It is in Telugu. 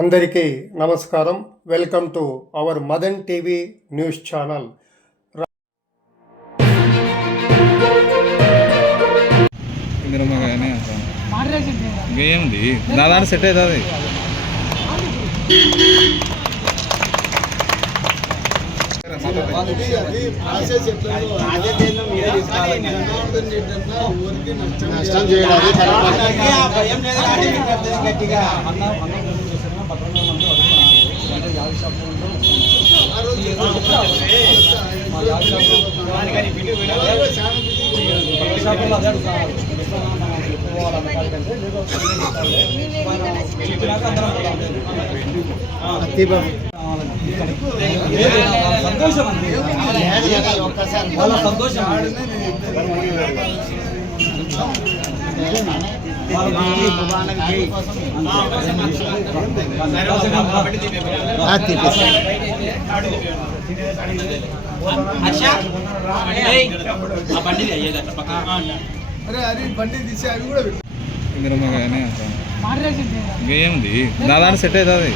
అందరికీ నమస్కారం. Welcome to our Madan TV news channel. ఇంకేముంది నా దాంట్లో సెట్ అవుతుంది. నష్టం చేయాలి. సంతోషం అండి, వాళ్ళ సంతోషం. ఇంకేముంది నా దాంట్లో సెట్ అవుతుంది.